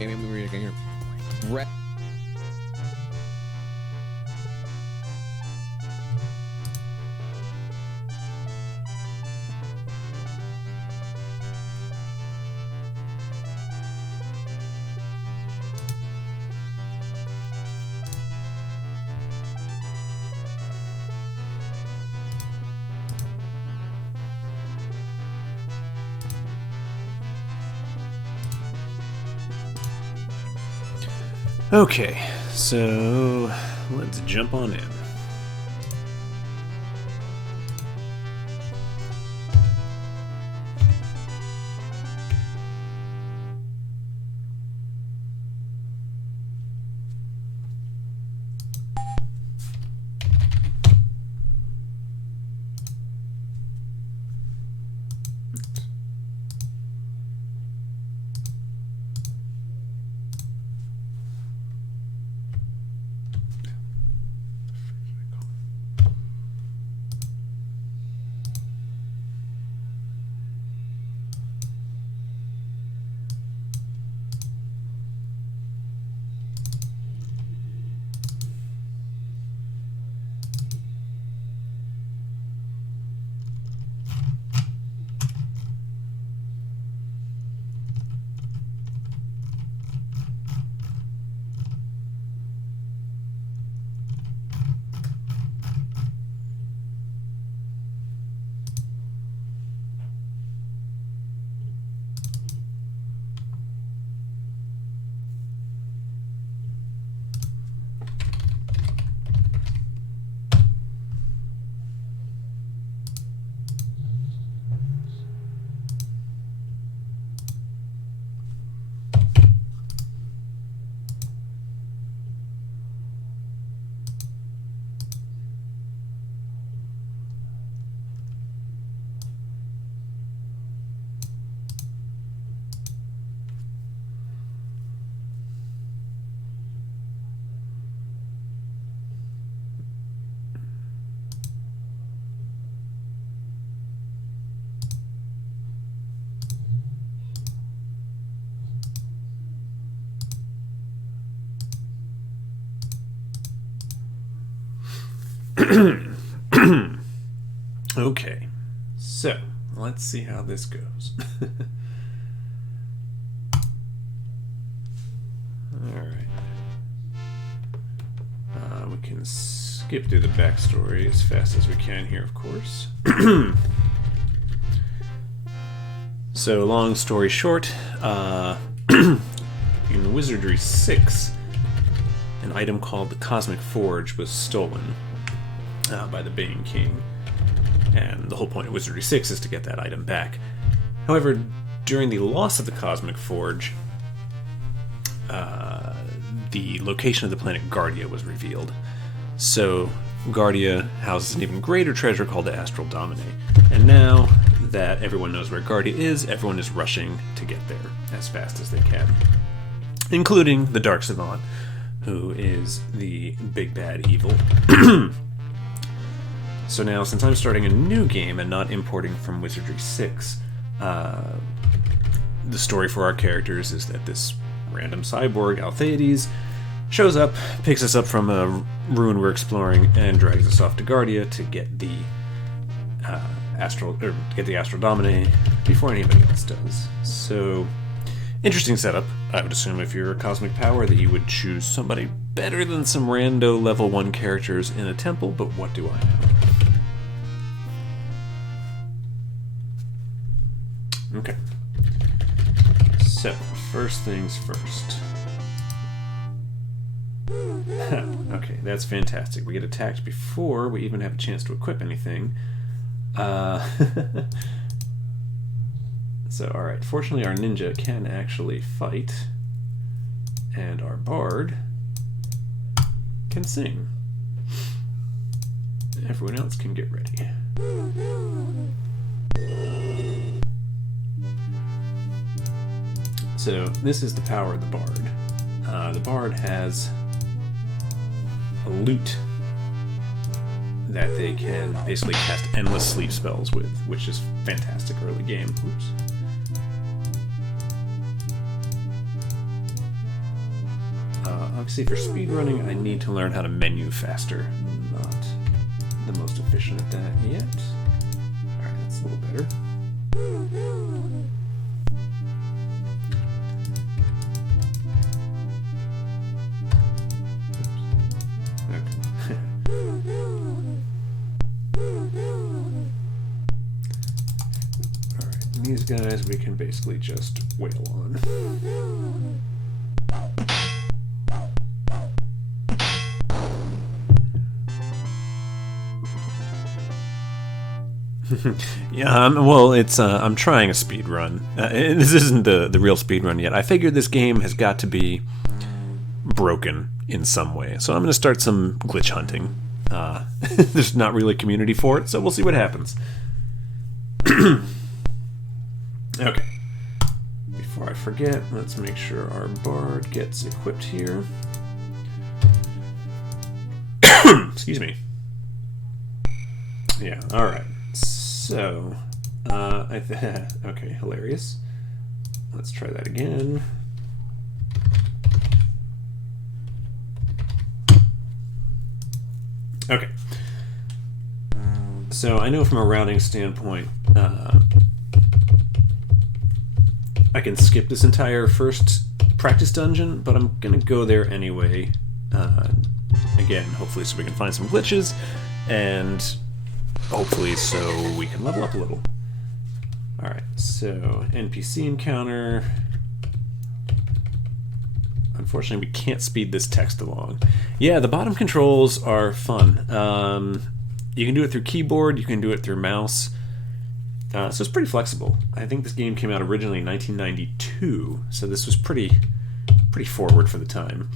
Maybe we're gonna get Okay, so let's jump on in. Okay, so let's see how this goes. Alright. We can skip through the backstory as fast as we can here, of course. So, long story short, in Wizardry 6, an item called the Cosmic Forge was stolen by the Bane King. And the whole point of Wizardry 6 is to get that item back. However, during the loss of the Cosmic Forge, the location of the planet Guardia was revealed. So, Guardia houses an even greater treasure called the Astral Domine. And now that everyone knows where Guardia is, everyone is rushing to get there as fast as they can. Including the Dark Savant, who is the big bad evil. So now, since I'm starting a new game and not importing from Wizardry 6, the story for our characters is that this random cyborg, Altheides, shows up, picks us up from a ruin we're exploring, and drags us off to Guardia to get the Astral Domine before anybody else does. So, interesting setup. I would assume if you're a cosmic power that you would choose somebody better than some rando level 1 characters in a temple, but what do I know? Okay. So, first things first. Okay, that's fantastic. We get attacked before we even have a chance to equip anything. So, alright. Fortunately, our ninja can actually fight. And our bard can sing. Everyone else can get ready. So, this is the power of the bard. The bard has a lute that they can basically cast endless sleep spells with, which is fantastic early game. Oops. see, for speedrunning, I need to learn how to menu faster. Not the most efficient at that yet. Alright, that's a little better. Alright, these guys we can basically just wail on. Yeah, well, it's I'm trying a speed run. This isn't the real speed run yet. I figured this game has got to be broken in some way, so I'm going to start some glitch hunting. There's not really a community for it, so we'll see what happens. Okay. Before I forget, let's make sure our bard gets equipped here. Excuse me. Yeah, alright. So, okay, hilarious. Let's try that again. Okay. So I know from a routing standpoint, I can skip this entire first practice dungeon, but I'm gonna go there anyway. Again, hopefully so we can find some glitches, and hopefully so we can level up a little. Alright, so NPC encounter. Unfortunately, we can't speed this text along. Yeah, the bottom controls are fun. You can do it through keyboard, you can do it through mouse. So it's pretty flexible. I think this game came out originally in 1992, so this was pretty forward for the time.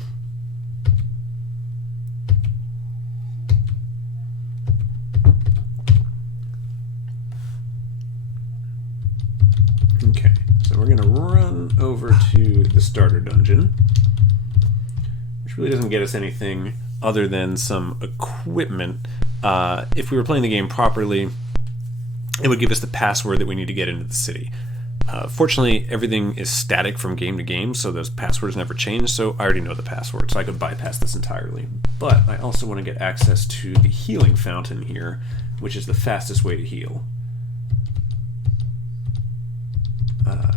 Okay, so we're going to run over to the starter dungeon, which really doesn't get us anything other than some equipment. If we were playing the game properly, it would give us the password that we need to get into the city. Fortunately, everything is static from game to game, so those passwords never change, so I already know the password, so I could bypass this entirely. But I also want to get access to the healing fountain here, which is the fastest way to heal.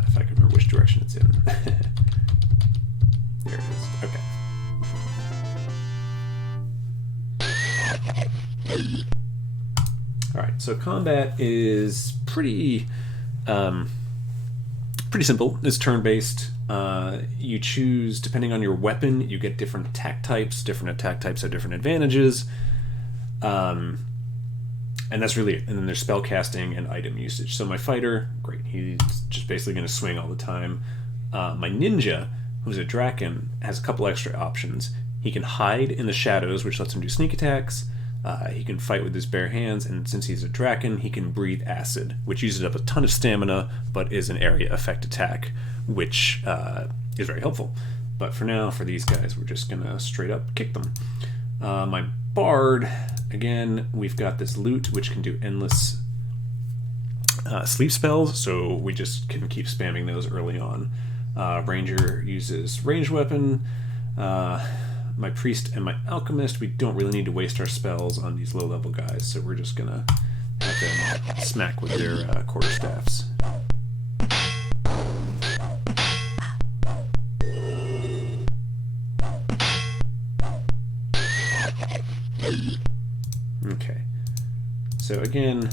If I can remember which direction it's in. There it is. Okay. Alright, so combat is pretty simple. It's turn-based. You choose, depending on your weapon, you get different attack types. Different attack types have different advantages. And that's really it. And then there's spell casting and item usage. So my fighter, great, he's just basically going to swing all the time. My ninja, who's a Draken, has a couple extra options. He can hide in the shadows, which lets him do sneak attacks. He can fight with his bare hands, and since he's a Draken, he can breathe acid, which uses up a ton of stamina, but is an area effect attack, which is very helpful. But for now, for these guys, we're just going to straight up kick them. My bard, again, we've got this lute, which can do endless sleep spells, so we just can keep spamming those early on. Ranger uses ranged weapon. My priest and my alchemist, we don't really need to waste our spells on these low-level guys, so we're just gonna have them smack with their quarterstaffs. Okay. So again,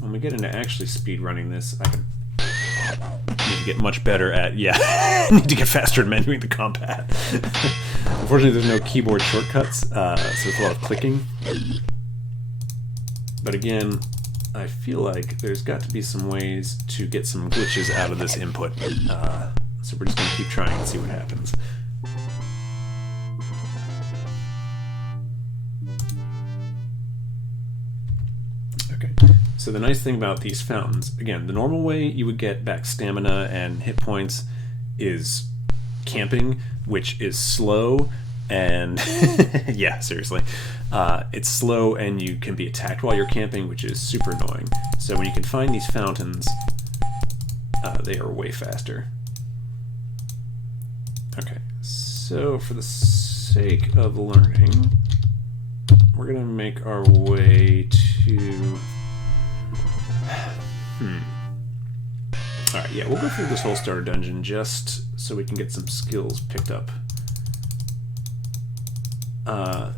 when we get into actually speed running this, I can need to get much better at, I need to get faster at menuing the combat. Unfortunately, there's no keyboard shortcuts, so it's a lot of clicking. But again, I feel like there's got to be some ways to get some glitches out of this input. So we're just going to keep trying and see what happens. Okay, so the nice thing about these fountains, again, the normal way you would get back stamina and hit points is camping, which is slow and yeah, seriously, it's slow and you can be attacked while you're camping, which is super annoying. So when you can find these fountains, they are way faster. Okay, So for the sake of learning, we're gonna make our way to... Alright, yeah, we'll go through this whole starter dungeon just so we can get some skills picked up.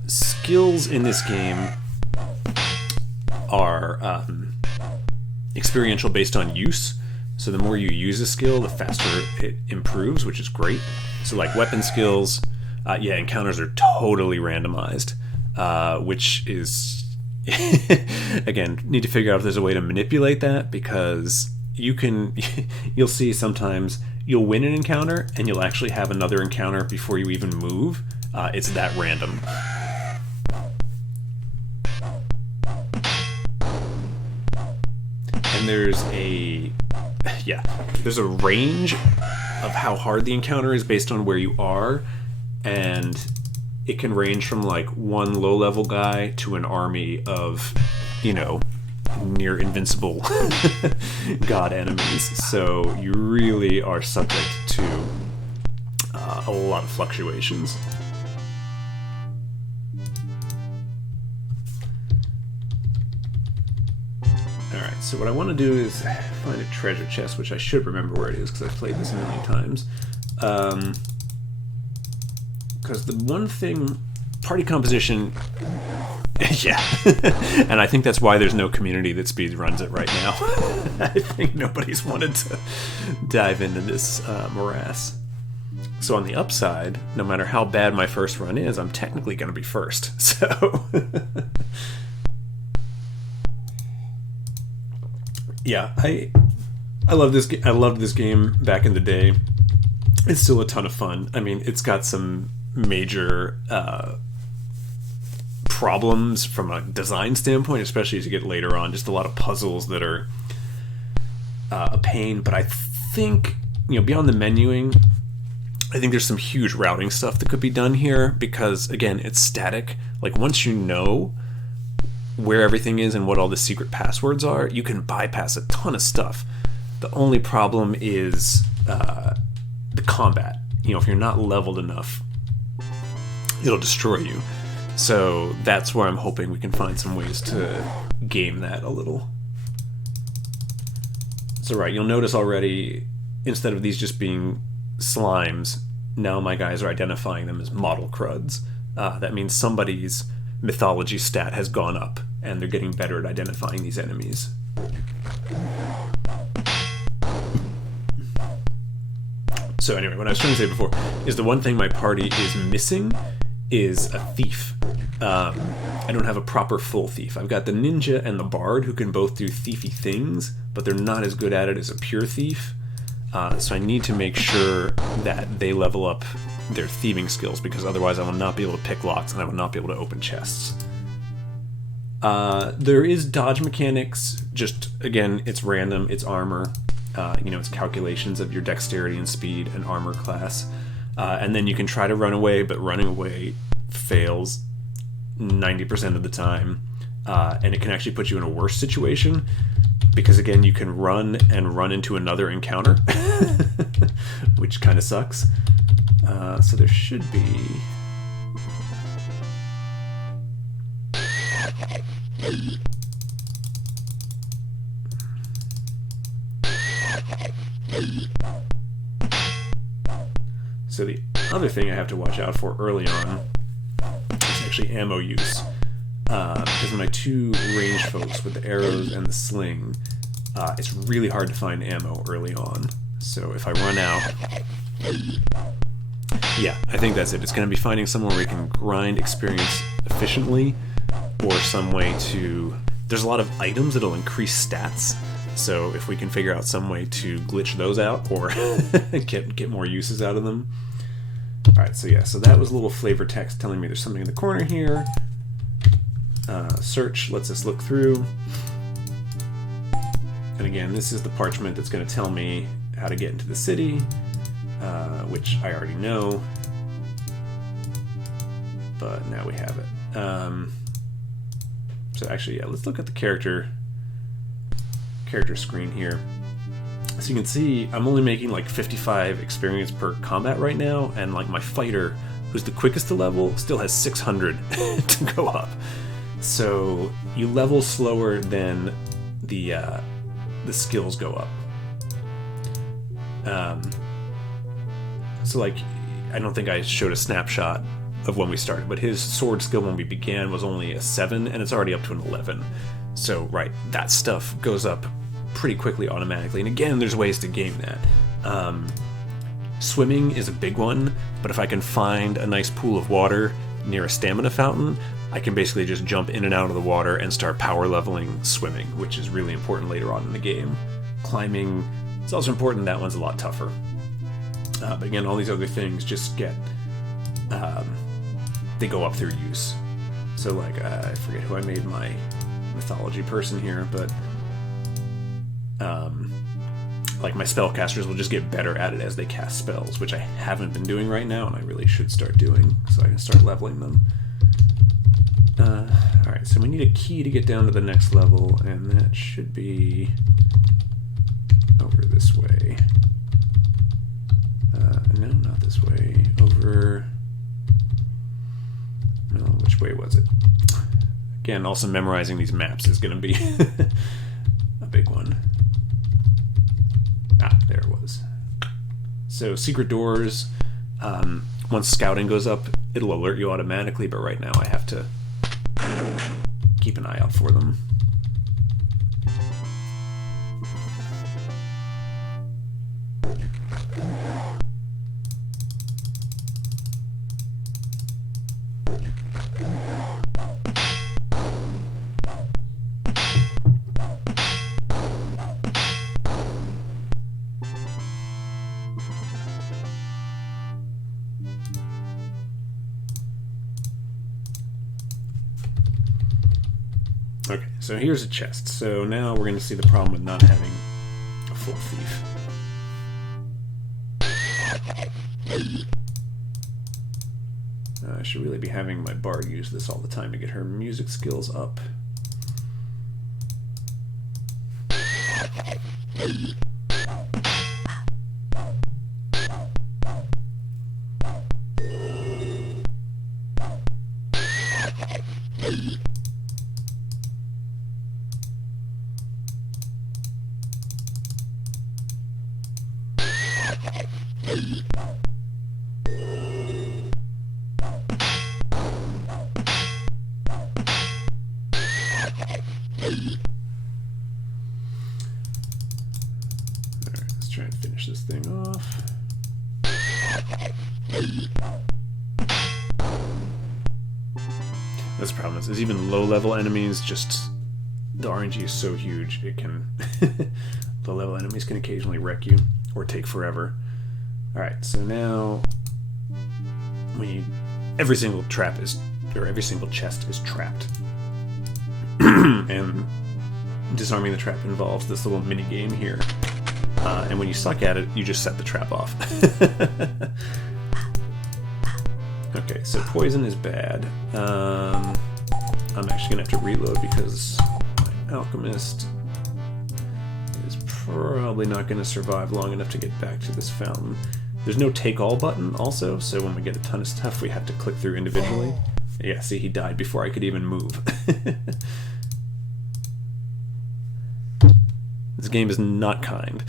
Skills in this game are experiential based on use. So the more you use a skill, the faster it improves, which is great. So like weapon skills, yeah, encounters are totally randomized, which is, again, need to figure out if there's a way to manipulate that, because you'll see sometimes you'll win an encounter and you'll actually have another encounter before you even move. It's that random. And there's a range of how hard the encounter is based on where you are, and it can range from like one low-level guy to an army of, near invincible god enemies. So you really are subject to a lot of fluctuations. Alright, so what I want to do is find a treasure chest, which I should remember where it is because I've played this a million times. Because the one thing, party composition, yeah, and I think that's why there's no community that speedruns it right now. I think nobody's wanted to dive into this morass. So on the upside, no matter how bad my first run is, I'm technically going to be first. So... yeah, I love this. I loved this game back in the day. It's still a ton of fun. I mean, it's got some major problems from a design standpoint, especially as you get later on. Just a lot of puzzles that are a pain. But I think, beyond the menuing, I think there's some huge routing stuff that could be done here because, again, it's static. Like, once you know where everything is and what all the secret passwords are, you can bypass a ton of stuff. The only problem is the combat. If you're not leveled enough, it'll destroy you. So that's where I'm hoping we can find some ways to game that a little. So right, you'll notice already, instead of these just being slimes, now my guys are identifying them as model cruds. That means somebody's mythology stat has gone up, and they're getting better at identifying these enemies. So anyway, what I was trying to say before is the one thing my party is missing is a thief. I don't have a proper full thief. I've got the ninja and the bard who can both do thiefy things, but they're not as good at it as a pure thief. So I need to make sure that they level up their thieving skills, because otherwise I will not be able to pick locks and I will not be able to open chests. There is dodge mechanics, just, again, it's random, it's armor, it's calculations of your dexterity and speed and armor class. And then you can try to run away, but running away fails 90% of the time. And it can actually put you in a worse situation, because again, you can run and run into another encounter, which kind of sucks. So there should be... So the other thing I have to watch out for early on is actually ammo use. Because my two range folks with the arrows and the sling, it's really hard to find ammo early on. So if I run out... Yeah, I think that's it. It's going to be finding somewhere where we can grind experience efficiently, or some way to... There's a lot of items that'll increase stats, so if we can figure out some way to glitch those out, or get more uses out of them. Alright, so yeah, so that was a little flavor text telling me there's something in the corner here. Search lets us look through. And again, this is the parchment that's going to tell me how to get into the city, which I already know. But now we have it. So actually, yeah, let's look at the character screen here. So you can see I'm only making like 55 experience per combat right now, and like my fighter, who's the quickest to level, still has 600 to go up. So you level slower than the skills go up. So like, I don't think I showed a snapshot of when we started, but his sword skill when we began was only a 7, and it's already up to an 11. So right, that stuff goes up pretty quickly automatically. And again, there's ways to game that. Swimming is a big one, but if I can find a nice pool of water near a stamina fountain, I can basically just jump in and out of the water and start power leveling swimming, which is really important later on in the game. Climbing is also important, that one's a lot tougher. But again, all these other things just get, they go up through use. So like, I forget who I made my mythology person here, but like my spellcasters will just get better at it as they cast spells, which I haven't been doing right now, and I really should start doing, so I can start leveling them. Alright, so we need a key to get down to the next level, and that should be over this way. No, not this way. Over... No, which way was it? Again, also memorizing these maps is going to be a big one. Ah, there it was. So secret doors, once scouting goes up, it'll alert you automatically, but right now I have to keep an eye out for them. Okay, so here's a chest. So now we're going to see the problem with not having a full thief. I should really be having my bard use this all the time to get her music skills up. Alright, let's try and finish this thing off. This problem is even low-level enemies, just the RNG is so huge, it can low-level enemies can occasionally wreck you or take forever. Alright, so now every single trap is, or every single chest is trapped. And disarming the trap involves this little mini game here. And when you suck at it, you just set the trap off. Okay, so poison is bad. I'm actually going to have to reload because my alchemist is probably not going to survive long enough to get back to this fountain. There's no take all button also, so when we get a ton of stuff, we have to click through individually. Yeah, see, he died before I could even move. This game is not kind.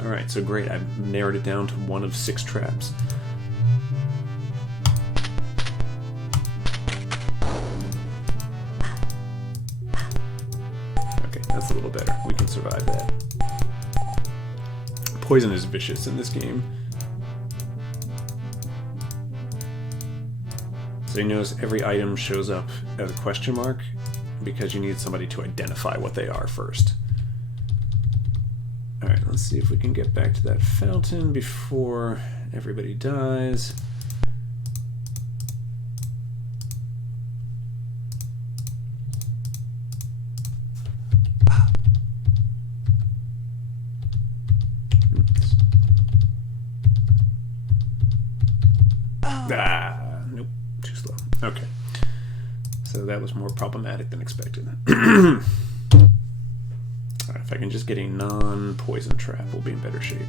Alright, so great, I've narrowed it down to 1 of 6 traps. Okay, that's a little better. We can survive that. Poison is vicious in this game. So you notice every item shows up as a question mark because you need somebody to identify what they are first. Alright, let's see if we can get back to that fountain before everybody dies. Nope, too slow. Okay. So so that was more problematic than expected. Alright, if I can just get a non-poison trap, we'll be in better shape.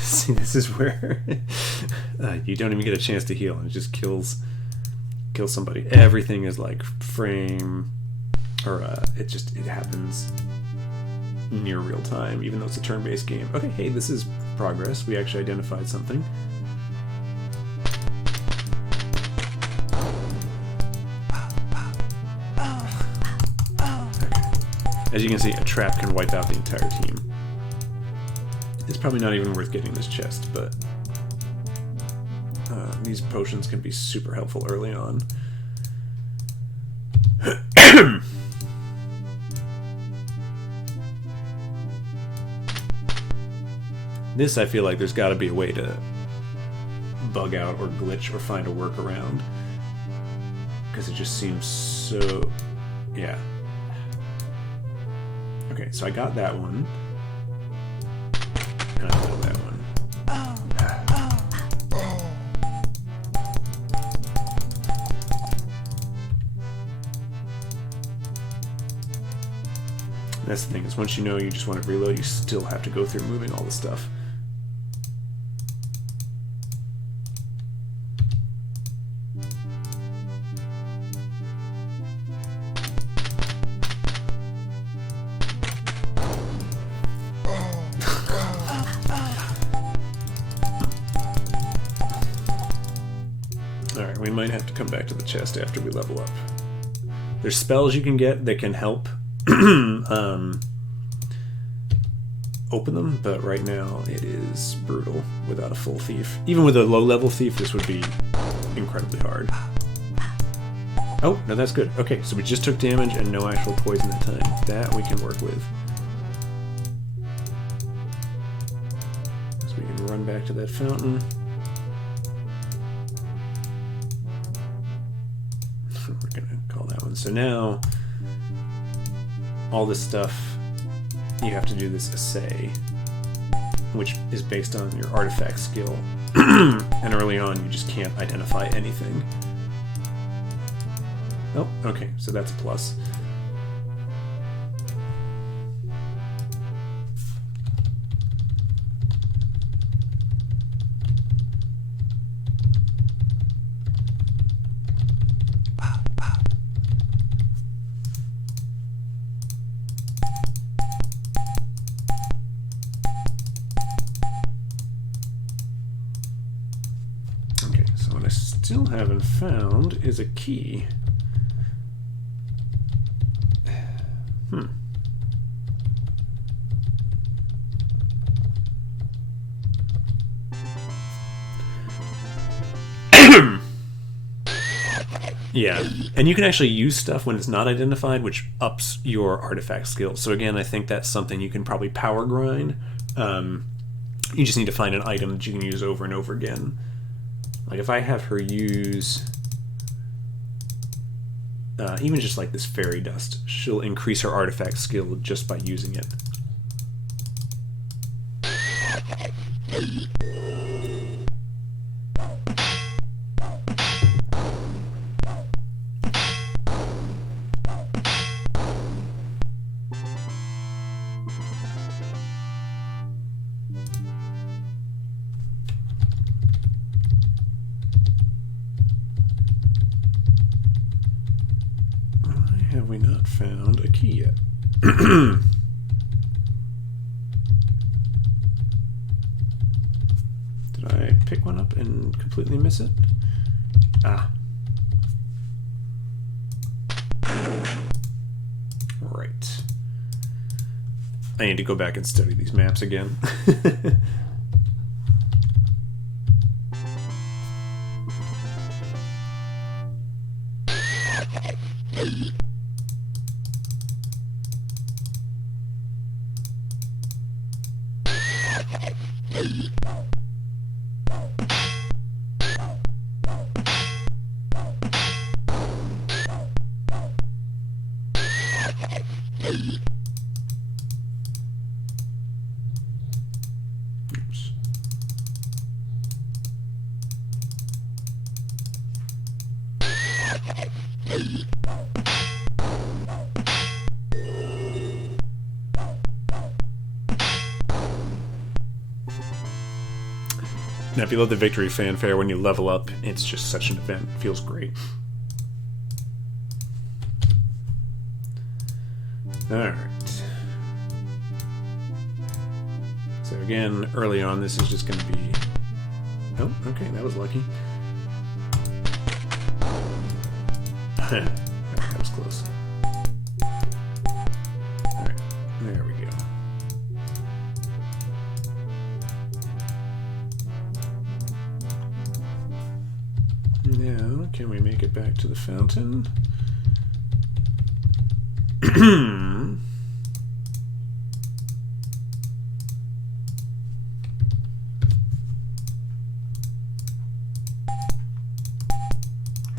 See, this is where you don't even get a chance to heal, and it just kills somebody. Everything is like frame, or it happens near real time, even though it's a turn-based game. Okay, hey, this is progress. We actually identified something. Okay. As you can see, a trap can wipe out the entire team. It's probably not even worth getting this chest, but these potions can be super helpful early on. This, I feel like there's got to be a way to bug out or glitch or find a workaround, because it just seems so... yeah. Okay, so I got that one. And I know that one. That's the thing, is once you know you just want to reload, you still have to go through moving all the stuff. Alright, we might have to come back to the chest after we level up. There's spells you can get that can help open them, but right now it is brutal without a full thief. Even with a low-level thief, this would be incredibly hard. Oh, no, that's good. Okay, so we just took damage and no actual poison that time. That we can work with. So we can run back to that fountain. We're gonna call that one. So now, all this stuff, you have to do this assay, which is based on your artifact skill. And early on, you just can't identify anything. Oh, okay, so that's a plus. Still haven't found is a key. Yeah, and you can actually use stuff when it's not identified, which ups your artifact skill. So again, I think that's something you can probably power grind. You just need to find an item that you can use over and over again. Like if I have her use even just like this fairy dust, she'll increase her artifact skill just by using it. Have we not found a key yet? Did I pick one up and completely miss it? Ah. Right. I need to go back and study these maps again. Oops. Now, if you love the victory fanfare when you level up, it's just such an event. It feels great. Alright. So again, early on, this is just going to be... Oh, okay, that was lucky. That was close. Alright, there we go. Now, can we make it back to the fountain?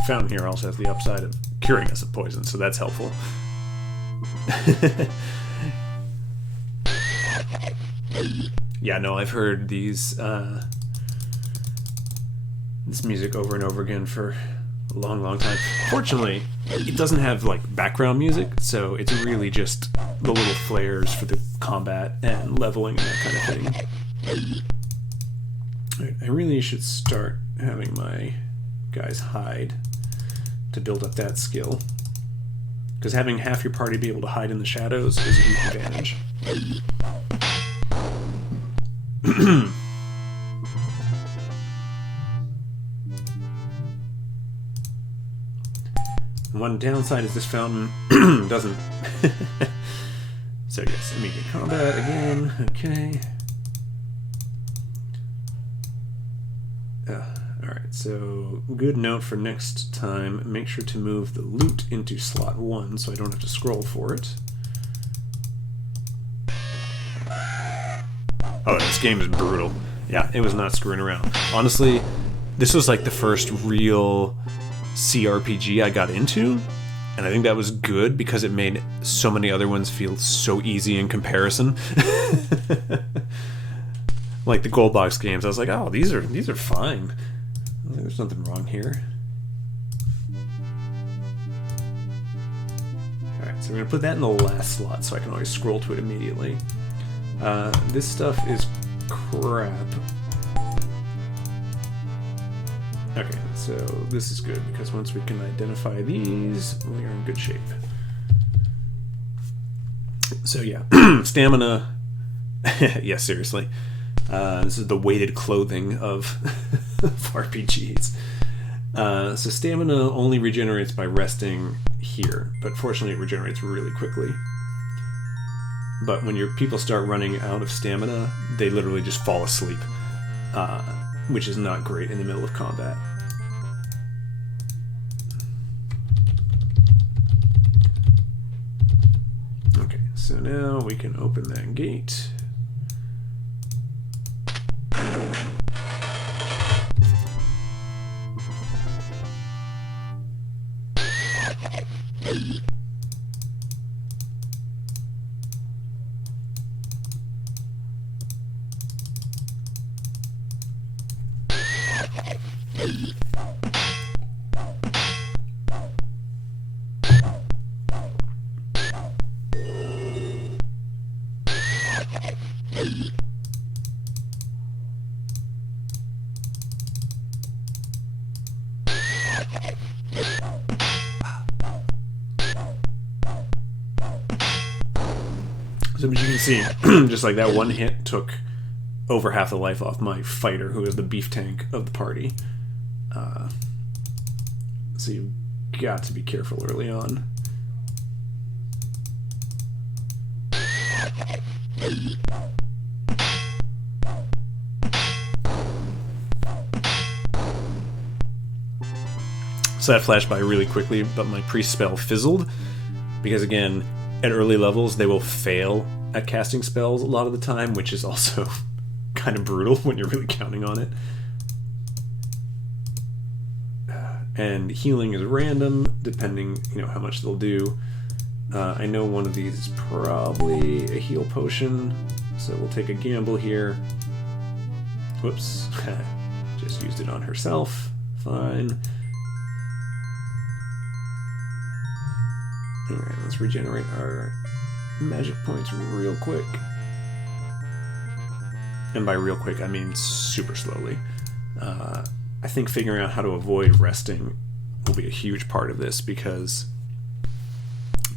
Fountain here also has the upside of curing us of poison, so that's helpful. Yeah, no, I've heard these this music over and over again for a long, long time. Fortunately, it doesn't have like background music, so it's really just the little flares for the combat and leveling and that kind of thing. Right, I really should start having my guys hide to build up that skill, because having half your party be able to hide in the shadows is a huge advantage. One downside is this fountain doesn't... So yes, immediate combat again, okay. Alright, so good note for next time, make sure to move the loot into slot 1 so I don't have to scroll for it. Oh, this game is brutal. Yeah, it was not screwing around. Honestly, this was like the first real CRPG I got into, and I think that was good because it made so many other ones feel so easy in comparison. Like the gold box games, I was like, oh, these are fine. There's nothing wrong here. Alright, so we're gonna put that in the last slot so I can always scroll to it immediately. This stuff is crap. Okay, so this is good because once we can identify these, we are in good shape. So yeah, stamina. Yeah, seriously. This is the weighted clothing of RPGs. So stamina only regenerates by resting here, but fortunately it regenerates really quickly. But when your people start running out of stamina, they literally just fall asleep, which is not great in the middle of combat. Okay, so now we can open that gate. So as you can see, just like that one hit took over half the life off my fighter, who is the beef tank of the party. So you've got to be careful early on. So that flashed by really quickly, but my priest spell fizzled, because again, at early levels they will fail at casting spells a lot of the time, which is also kind of brutal when you're really counting on it. And healing is random, depending, how much they'll do. I know one of these is probably a heal potion, so we'll take a gamble here. Whoops. Just used it on herself. Fine. Alright, let's regenerate our magic points real quick. And by real quick, I mean super slowly. I think figuring out how to avoid resting will be a huge part of this, because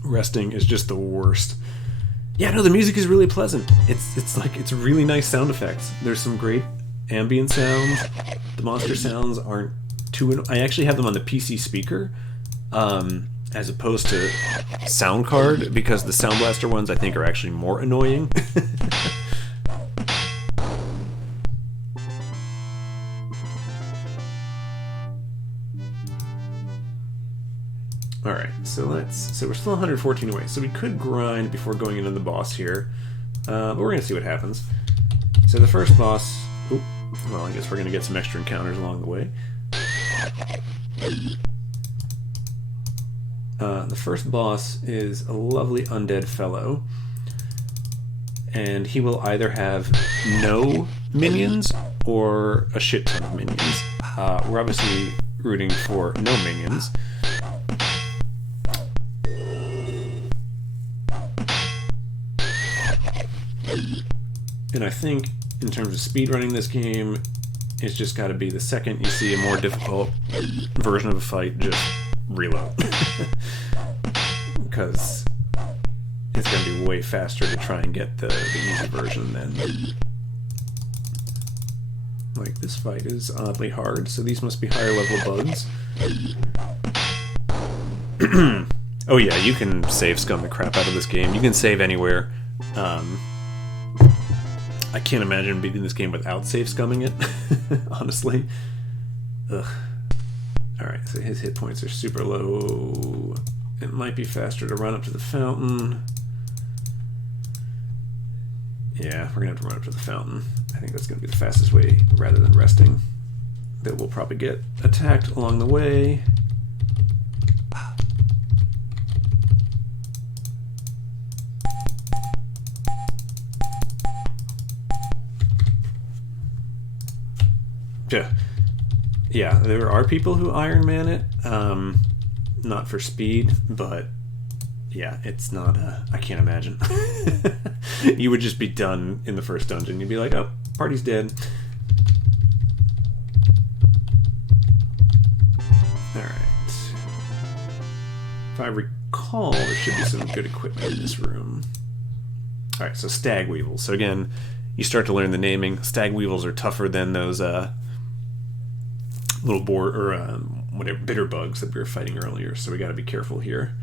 resting is just the worst. Yeah, no, the music is really pleasant. It's really nice sound effects. There's some great ambient sounds. The monster sounds aren't too... I actually have them on the PC speaker, as opposed to sound card, because the Sound Blaster ones I think are actually more annoying. Alright, so we're still 114 away, so we could grind before going into the boss here, but we're going to see what happens. So the first boss... well, I guess we're going to get some extra encounters along the way. The first boss is a lovely undead fellow, and he will either have no minions or a shit ton of minions. We're obviously rooting for no minions. And I think, in terms of speedrunning this game, it's just got to be the second you see a more difficult version of a fight, just reload. Because it's going to be way faster to try and get the easy version than... Like, this fight is oddly hard, so these must be higher level bugs. Oh yeah, you can save scum the crap out of this game. You can save anywhere. I can't imagine beating this game without save scumming it, honestly. Ugh. Alright, so his hit points are super low. It might be faster to run up to the fountain. Yeah, we're going to have to run up to the fountain. I think that's going to be the fastest way, rather than resting. That we'll probably get attacked along the way. Yeah, there are people who Iron Man it, not for speed, but yeah, it's not, I can't imagine. You would just be done in the first dungeon. You'd be like, oh, party's dead. Alright. If I recall, there should be some good equipment in this room. Alright, so Stag Weevils. So again, you start to learn the naming. Stag Weevils are tougher than those, little boar or whatever bitter bugs that we were fighting earlier, so we got to be careful here.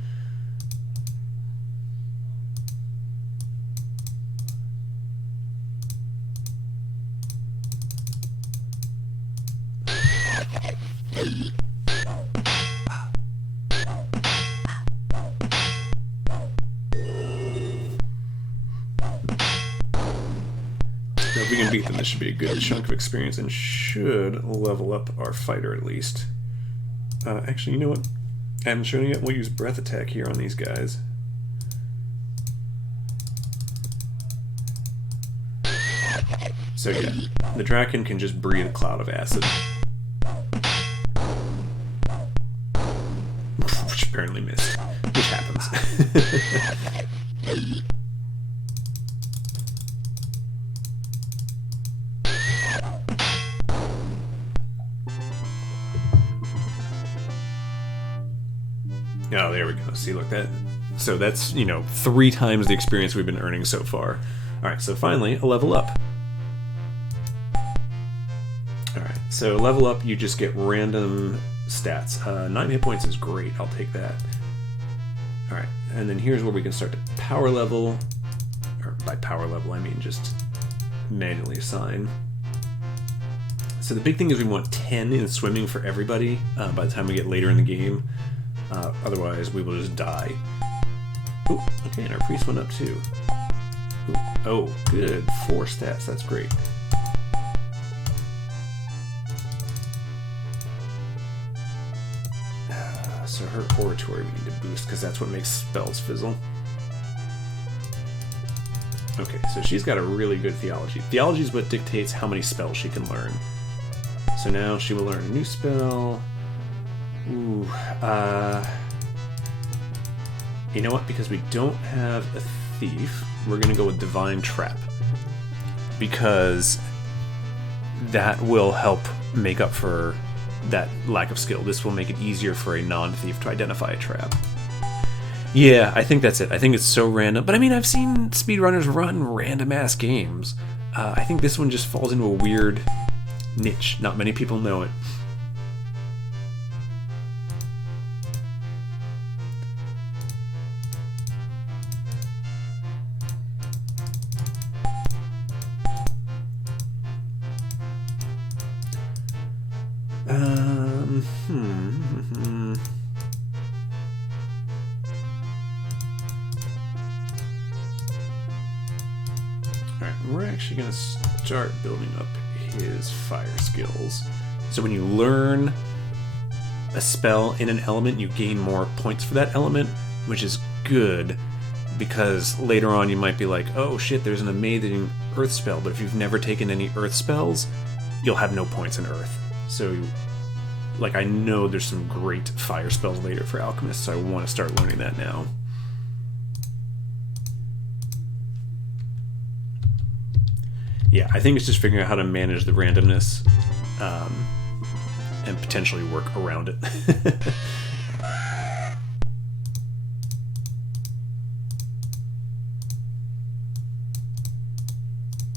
If we can beat them, this should be a good chunk of experience and should level up our fighter at least. Actually, you know what? I haven't shown you yet. We'll use breath attack here on these guys. So yeah, the Draken can just breathe a cloud of acid. Which apparently missed. Which happens. Oh, there we go. See, look, so that's, 3 times the experience we've been earning so far. Alright, so finally, a level up. Alright, so level up, you just get random stats. 9 hit points is great, I'll take that. Alright, and then here's where we can start to power level. Or by power level, I mean just manually assign. So the big thing is we want 10 in swimming for everybody by the time we get later in the game. Otherwise, we will just die. Ooh, okay, and our priest went up too. Ooh, oh, good. 4 stats, that's great. so her oratory we need to boost, because that's what makes spells fizzle. Okay, so she's got a really good theology. Theology is what dictates how many spells she can learn. So now she will learn a new spell. Ooh, you know what? Because we don't have a thief, we're going to go with Divine Trap. Because that will help make up for that lack of skill. This will make it easier for a non-thief to identify a trap. Yeah, I think that's it. I think it's so random. But I mean, I've seen speedrunners run random-ass games. I think this one just falls into a weird niche. Not many people know it. Alright, we're actually going to start building up his fire skills. So when you learn a spell in an element, you gain more points for that element, which is good, because later on you might be like, oh shit, there's an amazing earth spell, but if you've never taken any earth spells, you'll have no points in earth. So, like, I know there's some great fire spells later for alchemists, so I want to start learning that now. Yeah, I think it's just figuring out how to manage the randomness and potentially work around it.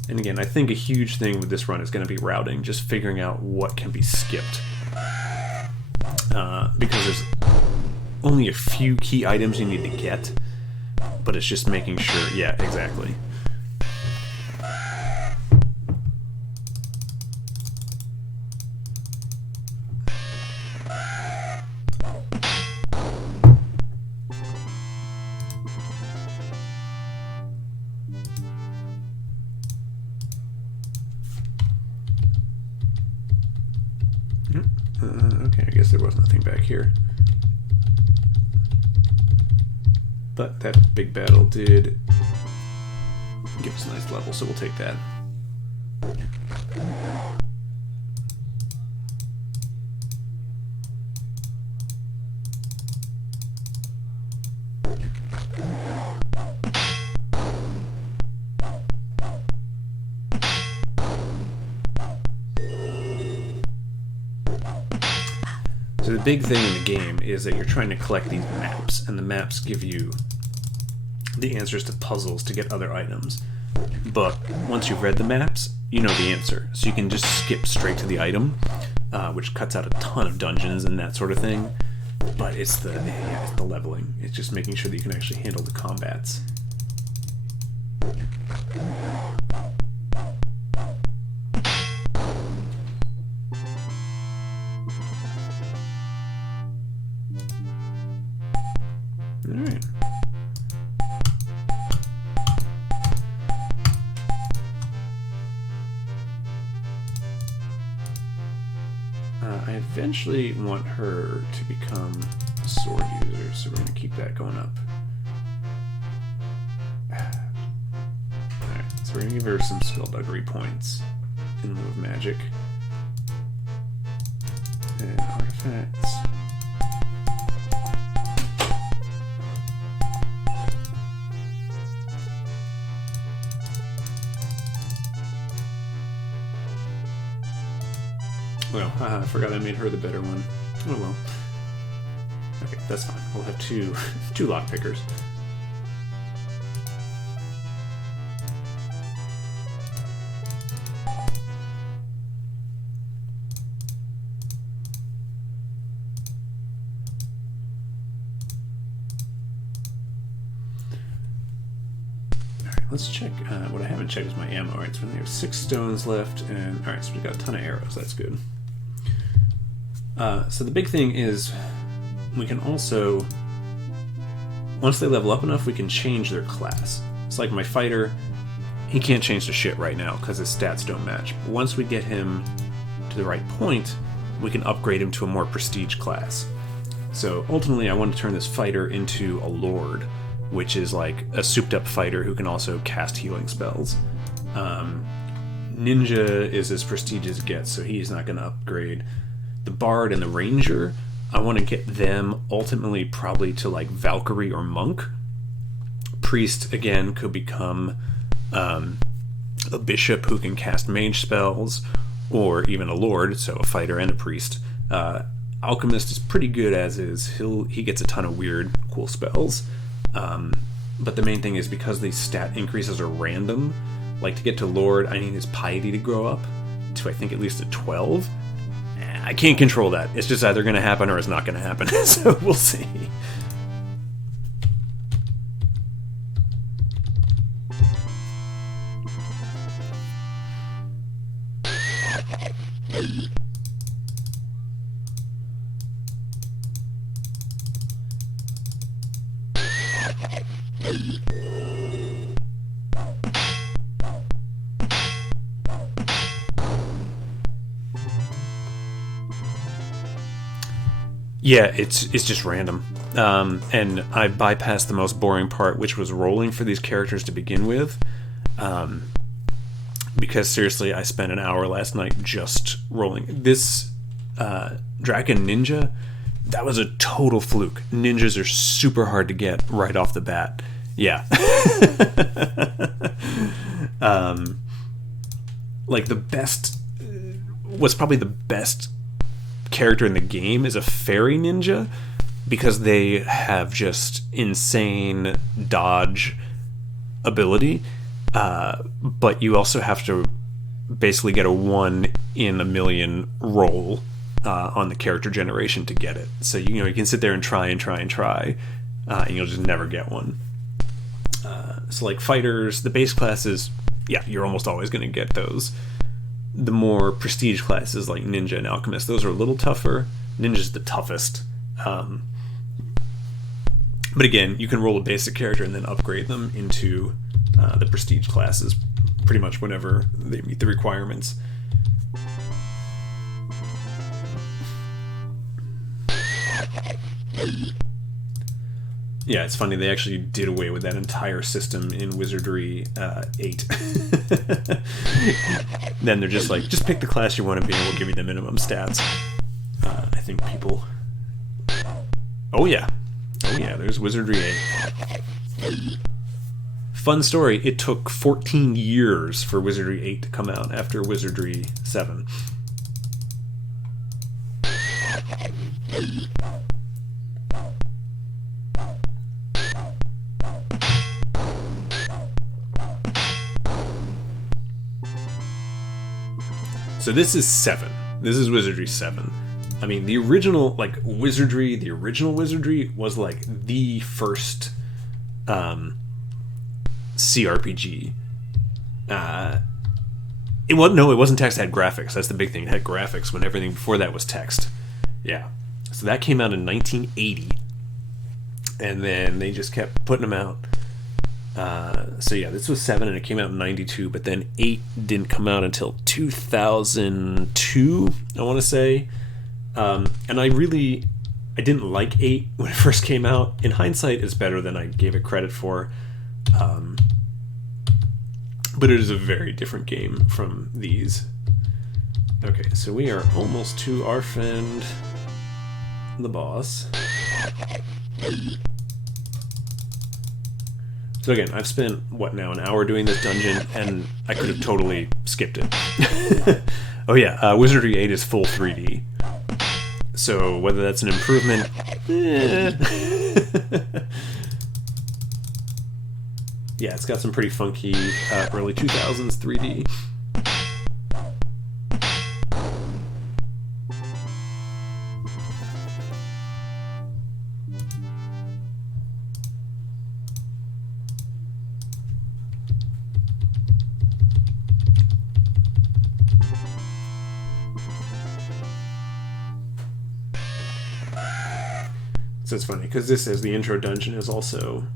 And again, I think a huge thing with this run is going to be routing, just figuring out what can be skipped. Because there's only a few key items you need to get, but it's just making sure, yeah, exactly. Okay, I guess there was nothing back here. But that big battle did give us a nice level, so we'll take that. So the big thing in the game is that you're trying to collect these maps, and the maps give you the answers to puzzles to get other items. But once you've read the maps, you know the answer, so you can just skip straight to the item, which cuts out a ton of dungeons and that sort of thing. But it's the leveling. It's just making sure that you can actually handle the combats. Alright. I eventually want her to become a sword user, so we're going to keep that going up. Alright, so we're going to give her some skullduggery points in lieu of magic. And artifacts. Well, I forgot I made her the better one. Oh well. Okay, that's fine. We'll have two lockpickers. Let's check. What I haven't checked is my ammo. Alright, so we only have 6 stones left, and alright, so we've got a ton of arrows. That's good. So the big thing is we can also, once they level up enough, we can change their class. It's like my fighter, he can't change to shit right now because his stats don't match. But once we get him to the right point, we can upgrade him to a more prestige class. So ultimately, I want to turn this fighter into a lord, which is like a souped-up fighter who can also cast healing spells. Ninja is as prestige as it gets, so he's not going to upgrade. The bard and the ranger, I want to get them ultimately probably to like Valkyrie or monk. Priest, again, could become a bishop who can cast mage spells, or even a lord, so a fighter and a priest. Alchemist is pretty good as is. He gets a ton of weird, cool spells. But the main thing is, because these stat increases are random, like to get to lord, I need his piety to grow up to, I think, at least a 12. I can't control that. It's just either going to happen or it's not going to happen. So we'll see. Yeah, it's just random. And I bypassed the most boring part, which was rolling for these characters to begin with. Because seriously, I spent an hour last night just rolling. This Draken Ninja, that was a total fluke. Ninjas are super hard to get right off the bat. Yeah. Like what's probably the best character in the game is a fairy ninja, because they have just insane dodge ability, but you also have to basically get a 1 in a million roll on the character generation to get it. So you can sit there and try, and you'll just never get one. So like fighters, the base classes, yeah, you're almost always going to get those. The more prestige classes like ninja and alchemist, those are a little tougher. Ninja's the toughest. But again, you can roll a basic character and then upgrade them into the prestige classes pretty much whenever they meet the requirements. Yeah, it's funny, they actually did away with that entire system in Wizardry 8. Then they're just like, just pick the class you want to be and we'll give you the minimum stats. I think people... Oh yeah, there's Wizardry 8. Fun story, it took 14 years for Wizardry 8 to come out after Wizardry 7. So this is 7. This is Wizardry 7. I mean, the original, like, Wizardry, the original Wizardry was, like, the first CRPG. It wasn't text, it had graphics. That's the big thing. It had graphics when everything before that was text. Yeah. So that came out in 1980. And then they just kept putting them out. So yeah, this was 7 and it came out in 92, but then 8 didn't come out until 2002, I want to say. And I didn't like 8 when it first came out. In hindsight, it's better than I gave it credit for. But it is a very different game from these. Okay, so we are almost to our friend, the boss. So again, I've spent, an hour doing this dungeon, and I could have totally skipped it. Oh yeah, Wizardry 8 is full 3D. So whether that's an improvement... Yeah, it's got some pretty funky early 2000s 3D. So it's funny, because this, as the intro dungeon, has also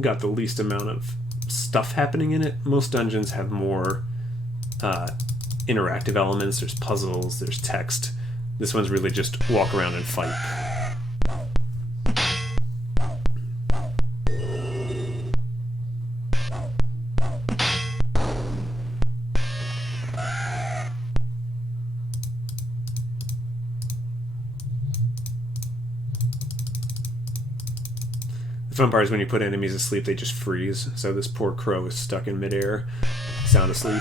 got the least amount of stuff happening in it. Most dungeons have more interactive elements. There's puzzles, there's text. This one's really just walk around and fight. fun part is when you put enemies asleep, they just freeze. So this poor crow is stuck in midair, sound asleep.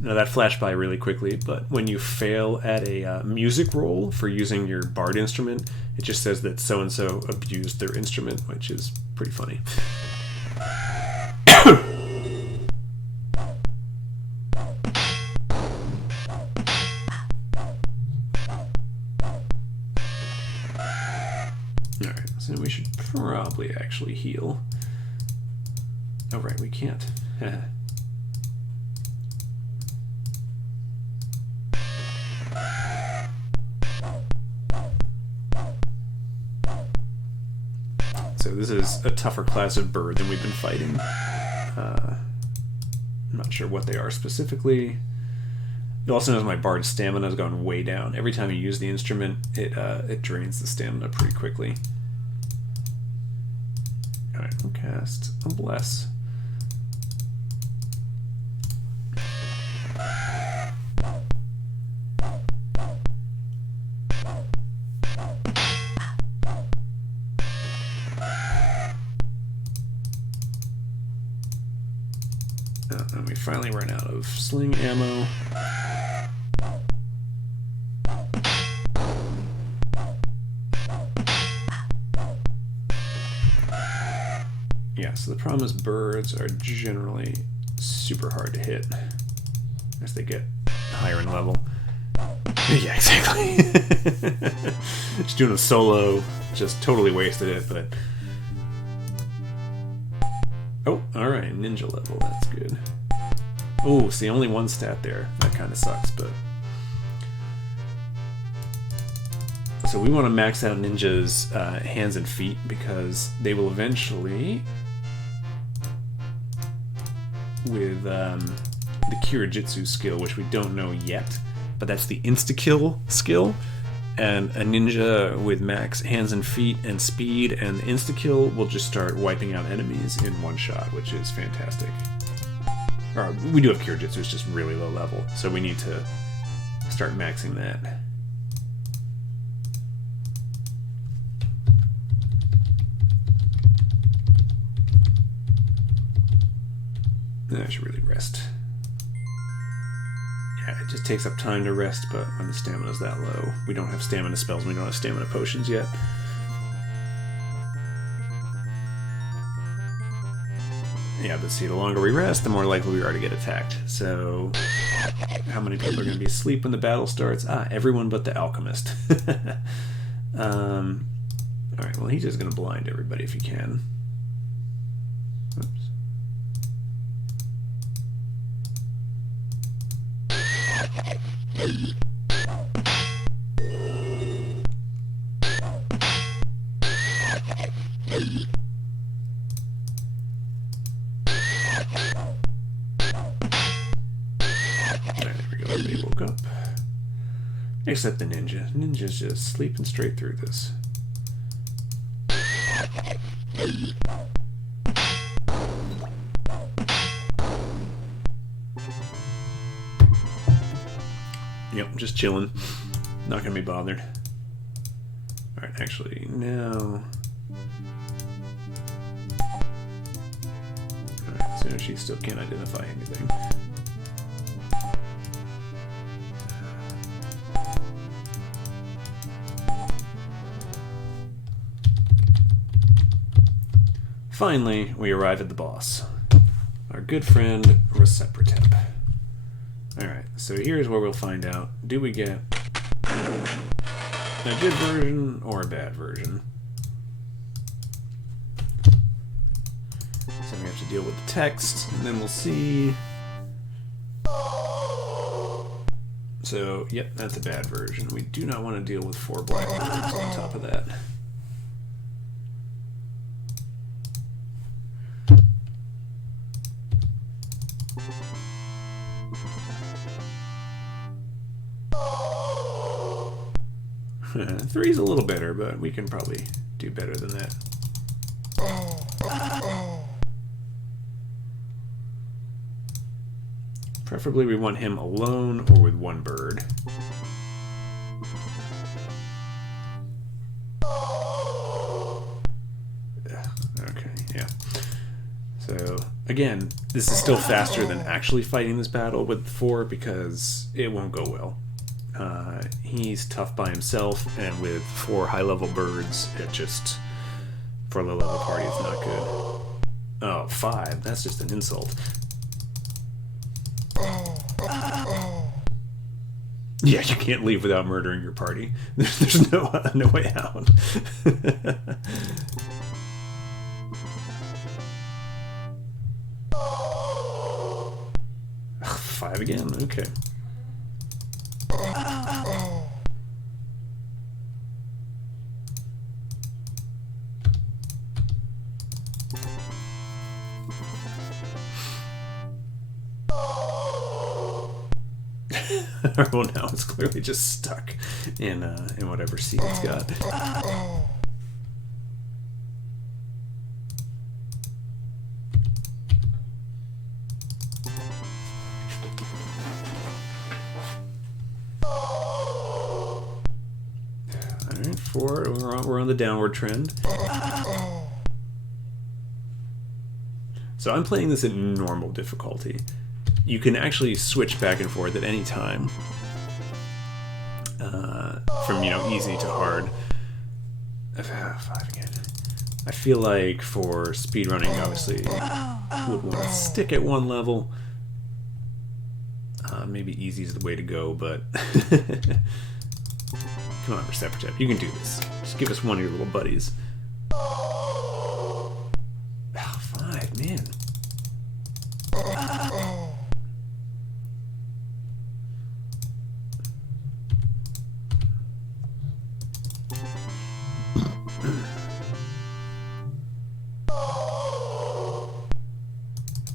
Now that flashed by really quickly, but when you fail at a music roll for using your bard instrument, it just says that so-and-so abused their instrument, which is pretty funny. Alright, so we should probably actually heal. Oh right, we can't. So this is a tougher class of bird than we've been fighting. I'm not sure what they are specifically. You'll also notice my bard stamina has gone way down. Every time you use the instrument, it drains the stamina pretty quickly. Alright, we'll cast a Bless. And we finally run out of sling ammo. Yeah, so the problem is birds are generally super hard to hit as they get higher in level. Yeah, exactly. Just doing a solo, just totally wasted it, but... Oh, alright, ninja level, that's good. Oh, it's the only one stat there. That kind of sucks, but... So we want to max out ninjas' hands and feet, because they will eventually, with the Kirajitsu skill, which we don't know yet, but that's the insta-kill skill, and a ninja with max hands and feet and speed and insta-kill will just start wiping out enemies in one shot, which is fantastic. We do have Kirajitsu, it's just really low level, so we need to start maxing that. I should really rest. Yeah, it just takes up time to rest, but when the stamina's that low, we don't have stamina spells, we don't have stamina potions yet. Yeah, but see, the longer we rest, the more likely we are to get attacked. So, how many people are going to be asleep when the battle starts? Everyone but the alchemist. Alright, well, he's just going to blind everybody if he can. Oops. There we go, everybody woke up. Except the ninja. Ninja's just sleeping straight through this. Yep, just chilling. Not gonna be bothered. Alright, actually, now... Alright, so she still can't identify anything. Finally, we arrive at the boss. Our good friend, Reciprotep. Alright, so here's where we'll find out. Do we get a good version or a bad version? So we have to deal with the text, and then we'll see. So, yep, that's a bad version. We do not want to deal with 4 black versions on top of that. Three's a little better, but we can probably do better than that. Preferably we want him alone or with one bird. Okay, yeah. So, again, this is still faster than actually fighting this battle with 4 because it won't go well. He's tough by himself, and with 4 high-level birds, it just, for a low-level party, it's not good. Oh, 5, that's just an insult. Yeah, you can't leave without murdering your party. There's no way out. 5 again, okay. Well, now it's clearly just stuck in whatever seat it's got. Alright, 4, we're on the downward trend. So I'm playing this at normal difficulty. You can actually switch back and forth at any time. From, easy to hard. 5 again. I feel like for speedrunning, obviously, would want to stick at one level. Maybe easy is the way to go, but... Come on, Perceptip, you can do this. Just give us one of your little buddies. 5, man.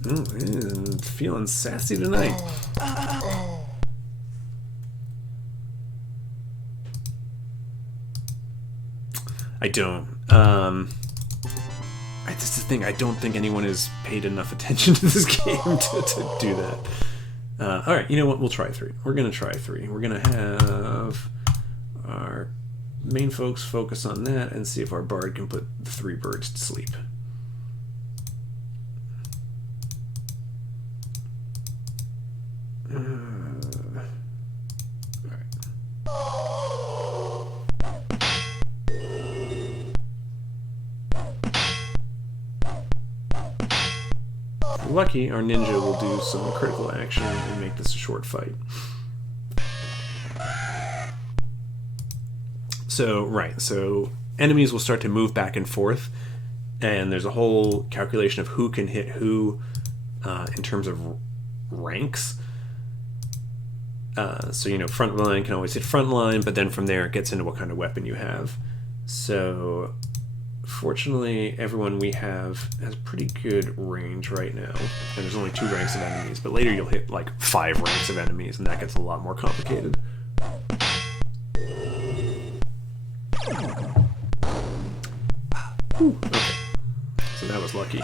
Ooh, feeling sassy tonight. I don't. This is the thing. I don't think anyone has paid enough attention to this game to do that. All right, you know what? We'll try 3. We're gonna try 3. We're gonna have our main folks focus on that and see if our bard can put the 3 birds to sleep. Lucky, our ninja will do some critical action and make this a short fight. So enemies will start to move back and forth, and there's a whole calculation of who can hit who in terms of ranks. So, front line can always hit front line, but then from there it gets into what kind of weapon you have. So... Fortunately, everyone we have has pretty good range right now, and there's only 2 ranks of enemies, but later you'll hit like 5 ranks of enemies, and that gets a lot more complicated. Whew, okay. So that was lucky.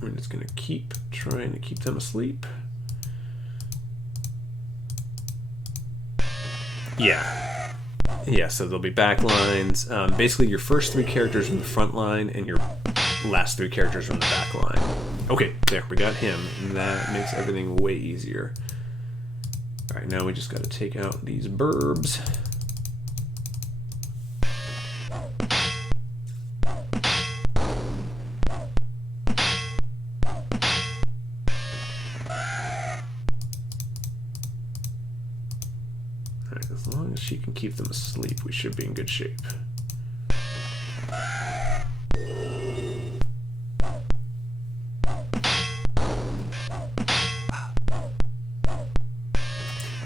We're just going to keep trying to keep them asleep. Yeah, so there'll be back lines. Basically, your first 3 characters from the front line and your last 3 characters from the back line. Okay, there, we got him. And that makes everything way easier. Alright, now we just got to take out these burbs. As long as she can keep them asleep, we should be in good shape.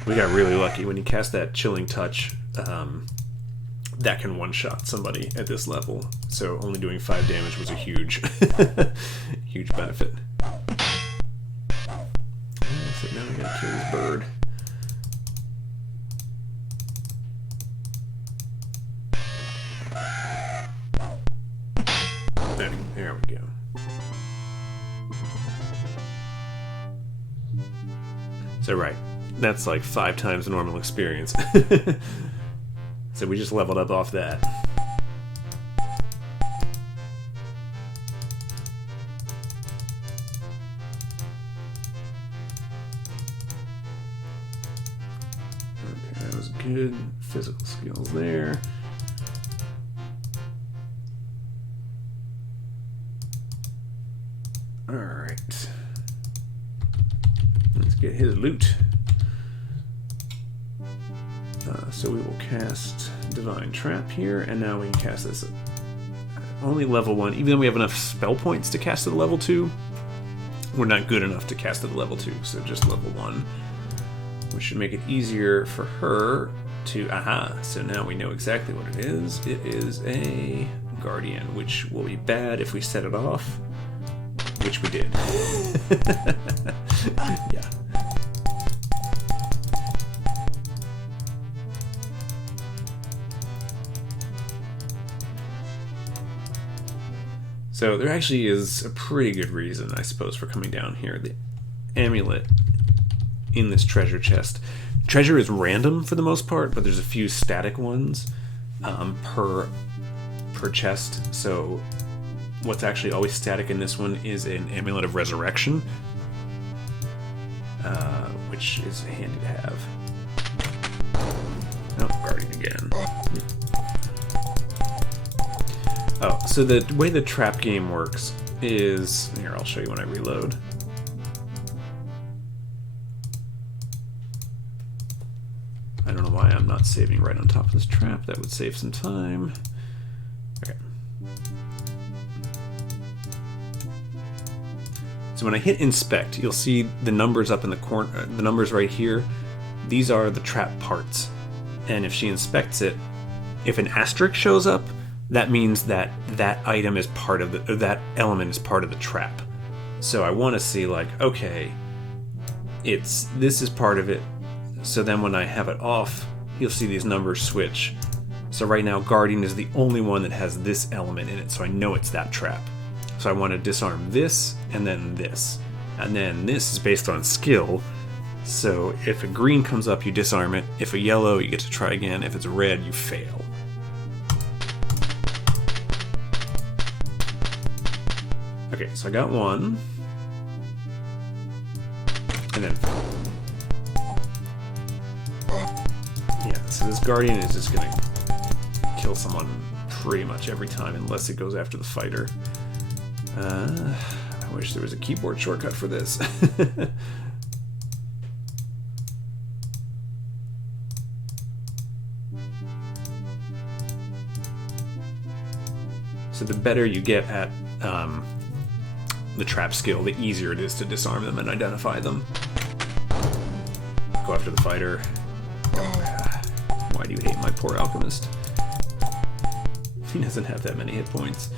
We got really lucky when you cast that chilling touch. That can one-shot somebody at this level, so only doing 5 damage was a huge, huge benefit. So now we gotta kill this bird. There we go. So right, that's like 5 times the normal experience. So we just leveled up off that. Okay, that was good. Physical skills there. Alright. Let's get his loot. So we will cast Divine Trap here, and now we can cast this only level 1. Even though we have enough spell points to cast it at level 2, we're not good enough to cast it at level 2, so just level 1. Which should make it easier for her to... Aha! So now we know exactly what it is. It is a Guardian, which will be bad if we set it off. Which we did. Yeah. So there actually is a pretty good reason, I suppose, for coming down here. The amulet in this treasure chest. Treasure is random for the most part, but there's a few static ones per chest. So what's actually always static in this one is an Amulet of Resurrection, which is handy to have. Oh, Guardian again. Oh, so the way the trap game works is... Here, I'll show you when I reload. I don't know why I'm not saving right on top of this trap. That would save some time. Okay. So when I hit inspect, you'll see the numbers up in the corner, the numbers right here. These are the trap parts. And if she inspects it, if an asterisk shows up, that means that that item is part of the, or that element is part of the trap. So I want to see like, okay, this is part of it. So then when I have it off, you'll see these numbers switch. So right now, Guardian is the only one that has this element in it, so I know it's that trap. So I want to disarm this, and then this. And then this is based on skill. So if a green comes up, you disarm it. If a yellow, you get to try again. If it's red, you fail. Okay, so I got one. And then... Yeah, so this Guardian is just gonna kill someone pretty much every time unless it goes after the fighter. I wish there was a keyboard shortcut for this. So the better you get at the trap skill, the easier it is to disarm them and identify them. Go after the fighter. Why do you hate my poor alchemist? He doesn't have that many hit points.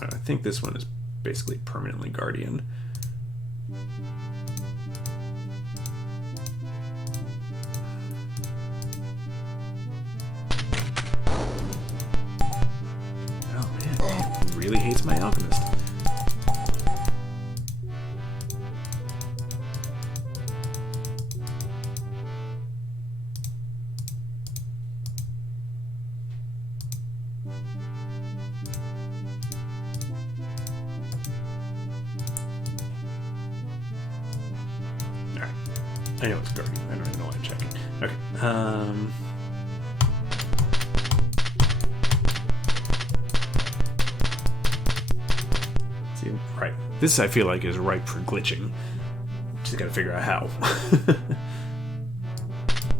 I think this one is basically permanently Guardian. Oh man, he really hates my alchemist. I know it's Guardian. I don't even know why I'm checking. Okay. See, right. This I feel like is ripe for glitching. Just gotta figure out how.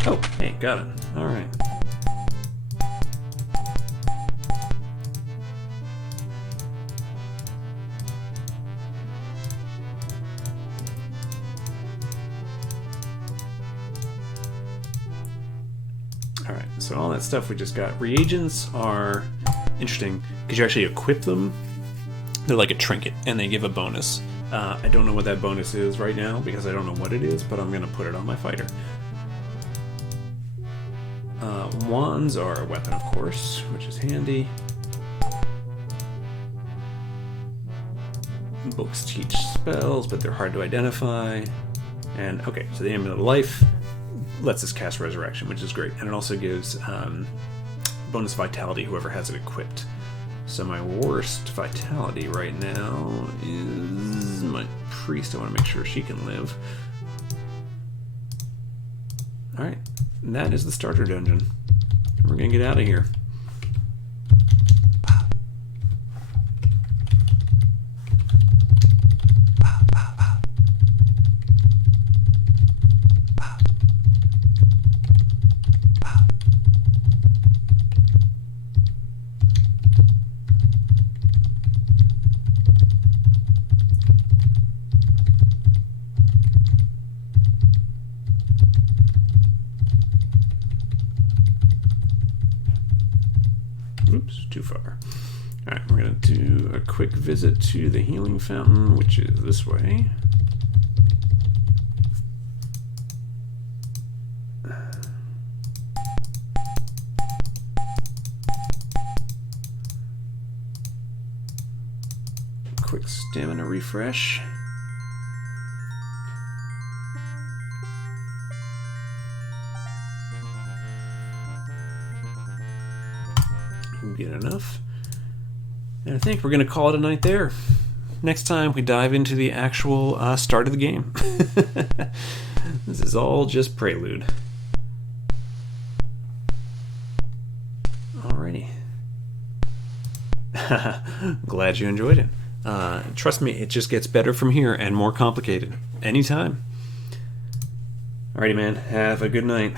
Oh, hey, got it. All right. Alright, so all that stuff we just got. Reagents are interesting because you actually equip them. They're like a trinket and they give a bonus. I don't know what that bonus is right now because I don't know what it is, but I'm going to put it on my fighter. Wands are a weapon, of course, which is handy. Books teach spells, but they're hard to identify. And okay, so the amulet of life lets us cast resurrection, which is great. And it also gives bonus vitality whoever has it equipped. So my worst vitality right now is my priest. I want to make sure she can live. Alright, that is the starter dungeon. We're going to get out of here. Oops, too far. Alright, we're going to do a quick visit to the healing fountain, which is this way. Quick stamina refresh. Get enough. And I think we're going to call it a night there. Next time we dive into the actual start of the game. This is all just prelude. Alrighty. Glad you enjoyed it. Trust me, it just gets better from here and more complicated. Anytime. Alrighty, man. Have a good night.